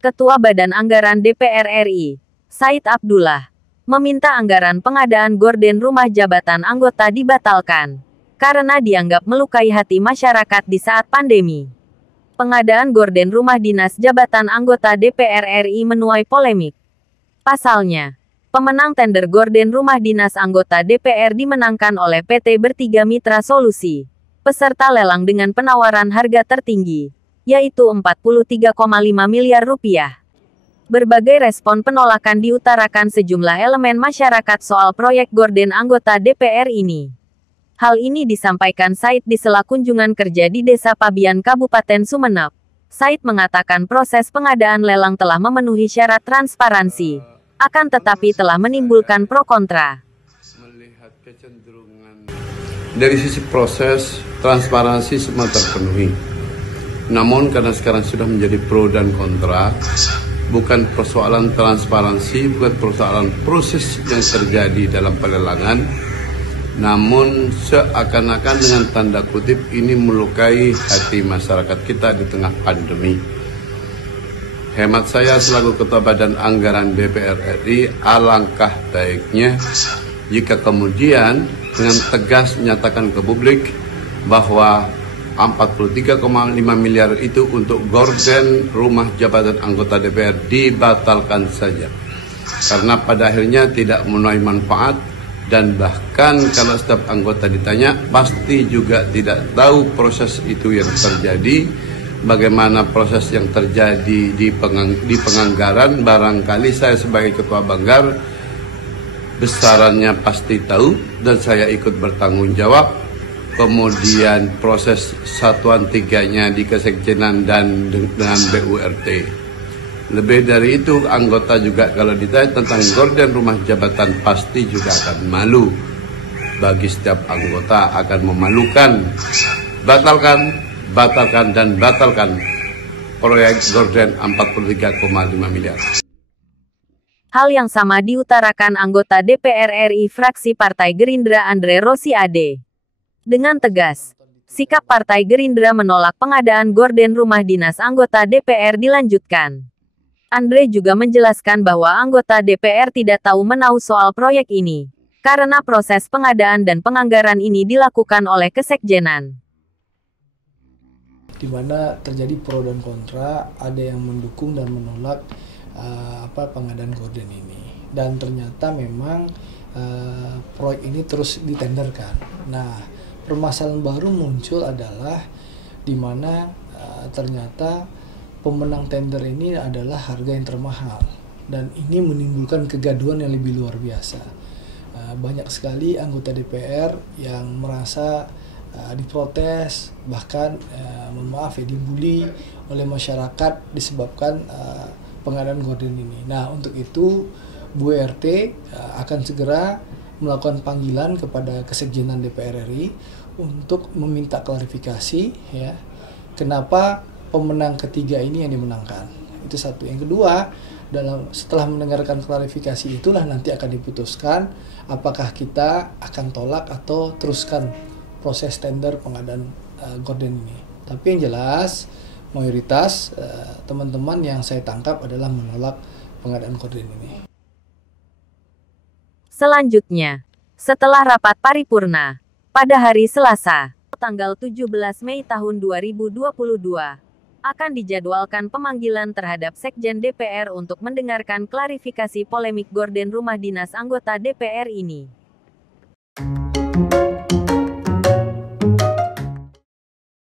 Ketua Badan Anggaran DPR RI, Said Abdullah, meminta anggaran pengadaan gorden rumah jabatan anggota dibatalkan karena dianggap melukai hati masyarakat di saat pandemi. Pengadaan gorden rumah dinas jabatan anggota DPR RI menuai polemik. Pasalnya, pemenang tender gorden rumah dinas anggota DPR dimenangkan oleh PT Bertiga Mitra Solusi, peserta lelang dengan penawaran harga tertinggi, yaitu Rp43,5 miliar. Berbagai respon penolakan diutarakan sejumlah elemen masyarakat soal proyek gorden anggota DPR ini. Hal ini disampaikan Said di sela kunjungan kerja di Desa Pabian Kabupaten Sumeneb. Said mengatakan proses pengadaan lelang telah memenuhi syarat transparansi, akan tetapi telah menimbulkan pro kontra. Melihat kecenderungan dari sisi proses, transparansi semua terpenuhi. Namun karena sekarang sudah menjadi pro dan kontra, bukan persoalan transparansi, bukan persoalan proses yang terjadi dalam pelelangan, namun seakan-akan dengan tanda kutip ini melukai hati masyarakat kita di tengah pandemi. Hemat saya selaku Ketua Badan Anggaran DPR RI, alangkah baiknya jika kemudian dengan tegas menyatakan ke publik bahwa 43,5 miliar itu untuk gorden rumah jabatan anggota DPR dibatalkan saja. Karena pada akhirnya tidak menuai manfaat, dan bahkan kalau setiap anggota ditanya pasti juga tidak tahu proses itu yang terjadi, bagaimana proses yang terjadi di penganggaran. Barangkali saya sebagai Ketua Banggar besarannya pasti tahu dan saya ikut bertanggung jawab. Kemudian proses satuan tiganya di Kesekjenan dan dengan BURT. Lebih dari itu, anggota juga kalau ditanya tentang gorden rumah jabatan pasti juga akan malu. Bagi setiap anggota akan memalukan. Batalkan dan batalkan proyek gorden 43,5 miliar. Hal yang sama diutarakan anggota DPR RI fraksi Partai Gerindra Andre Rosiade. Dengan tegas, sikap Partai Gerindra menolak pengadaan gorden rumah dinas anggota DPR dilanjutkan. Andre juga menjelaskan bahwa anggota DPR tidak tahu menahu soal proyek ini, karena proses pengadaan dan penganggaran ini dilakukan oleh Kesekjenan. Di mana terjadi pro dan kontra, ada yang mendukung dan menolak pengadaan gorden ini. Dan ternyata memang proyek ini terus ditenderkan. Nah, permasalahan baru muncul adalah di mana ternyata pemenang tender ini adalah harga yang termahal, dan ini menimbulkan kegaduhan yang lebih luar biasa. Banyak sekali anggota DPR yang merasa diprotes, bahkan dibully oleh masyarakat disebabkan pengadaan gorden ini. Nah, untuk itu BURT akan segera melakukan panggilan kepada Kesekjenan DPR RI untuk meminta klarifikasi, ya, kenapa pemenang ketiga ini yang dimenangkan. Itu satu. Yang kedua, setelah mendengarkan klarifikasi itulah nanti akan diputuskan apakah kita akan tolak atau teruskan proses tender pengadaan gorden ini. Tapi yang jelas mayoritas teman-teman yang saya tangkap adalah menolak pengadaan gorden ini. Selanjutnya, setelah rapat paripurna pada hari Selasa, tanggal 17 Mei tahun 2022, akan dijadwalkan pemanggilan terhadap Sekjen DPR untuk mendengarkan klarifikasi polemik gorden rumah dinas anggota DPR ini.